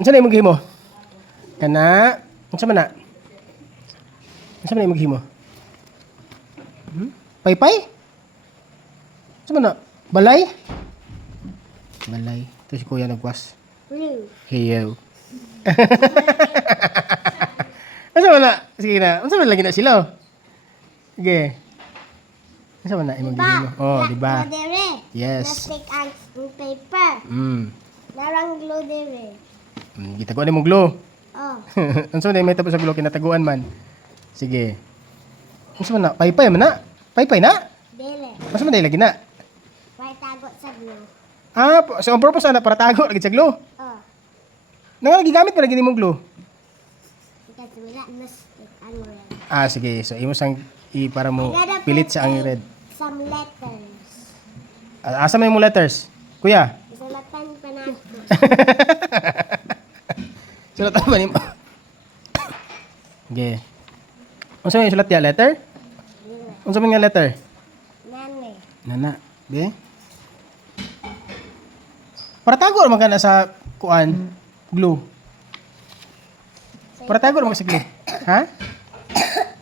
Unsa na imong gihimo? Kana, unsa man na? Unsa man na imong gihimo? Hmm? Paypay? Unsa man na? Balay? Balay. Ito si Kuya nagwas. Heyo. Unsa man na? Sige na. Unsa man lagi na sila? Sige. Unsa man na imong gihimo? Oh, di ba? Yes. Plastic ang paper. Mm. Narang glue dere. Mm, Gitaguan ni mo glue. Oh. Unsa man na may tapos sa glue kinataguan man? Sige. Unsa man na? Paypay man na? Paypay na? Dere. Unsa man na lagi na? Para tago sa glue. Ah, so ang purpose ana para tago lagi sa glue. Oh. Nang gigamit pa lagi nimo glue. Because wala na ang red. Ah, sige. So imo sang i para mo pilit sa ang red. Some letters. Ah, Asa may mo letters? Kuya. Isulatan pa natin. Sulatan ba nimo? Okay. Unsa may sulat ya letter? Unsa man nga letter? Nane. Nana, be. Para tago naman ka na sa kuan glue. Para tago naman ka sa glue. Ha?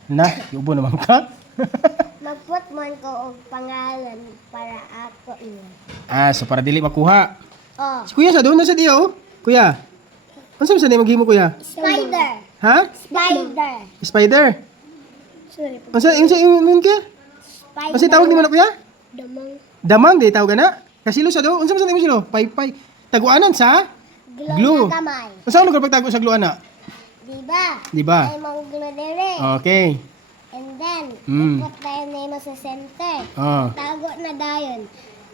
Na, yubo naman ka. Magput man ko og pangalan para ako niya. ah, so para dili makuha. Oh. Si kuya sa doon na sa diyo. Kuya. Unsa man sa nimo gihimo kuya? Spider. Ha? Spider. Spider. Sorry. Unsa imong sa imong kuya? Spider. Unsa tawag nimo na kuya? Damang Damang di tawag na. Kasilo sa do. Man sa nimo silo? Paypay. Taguanan sa glue, kamay. Unsa ano pagtago sa glue ana? Diba? Di ba? Ay mong glue dere. Okay. And then, Mm. ipot tayo na mo sa center. Oh. Tago na dayon.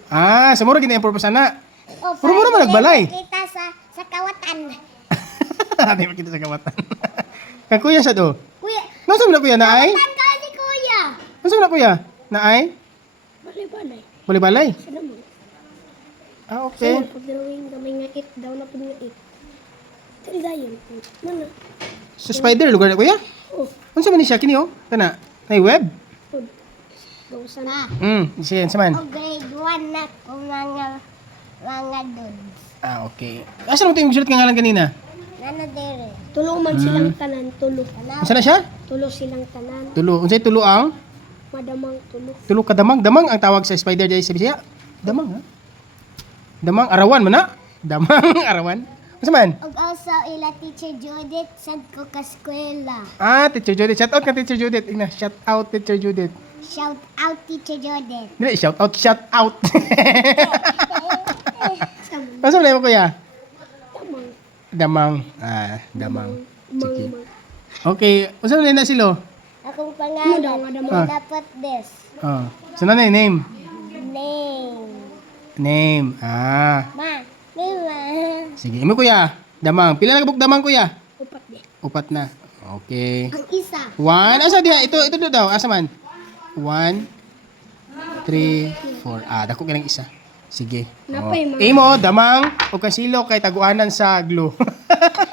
Ah, sa mura gina yung purpose ana. O, Pero mura man nagbalay. Kita sa sa. Di ba kita sa kamatan? Kang kuya sa do. Kuya, Nasa mo na kuya naay? tan ka si kuya. Nasa mo na kuya? Naay? Balay-balay. Balay-balay. Mo? Ah, okay. Pag drawing gamay nga it, daw na po nga it. Tari dayon. Mana? Sa spider lugar na kuya? Oh, Unsa man ni siya kini oh? Kana? Nay web? Gawsa na. Hmm, siya sa man. O grade 1 na kung mga mga dudes. Ah, okay. Asa mo tayong sulat ka ngalan kanina? Nana dere. Tulo man silang tanan, tulo. Unsa na siya? Tulo silang tanan. Tulo. Unsay tulo ang? Madamang tulo. Tulo ka damang. Damang ang tawag sa spider dahil sa Bisaya. Damang ha? Damang arawan man na? Damang arawan. Unsa man? Og also ila teacher Judith sad ko ka eskwela. Ah, Teacher Judith. Shout out ka Teacher Judith. Ina, shout out Teacher Judith. Shout out teacher Judith. Dili, shout out, shout out. Asa man mo kuya? Damang. Ah, damang. Sige. Mang. Okay, unsa man na silo? Akong pangalan. Ah. Dapat this. Oh. So na name? Name. Name. Ah. Ma. Lima. Sige, imo kuya. Damang. Pila na kabuk damang kuya? Upat di. Upat na. Okay. Ang isa. One. Asa diha? Ito, ito daw. Asa man? One, three, four. Ah, dako ka ng isa. Sige. Napay, mga- Imo, damang, o kasilo kay taguanan sa glue.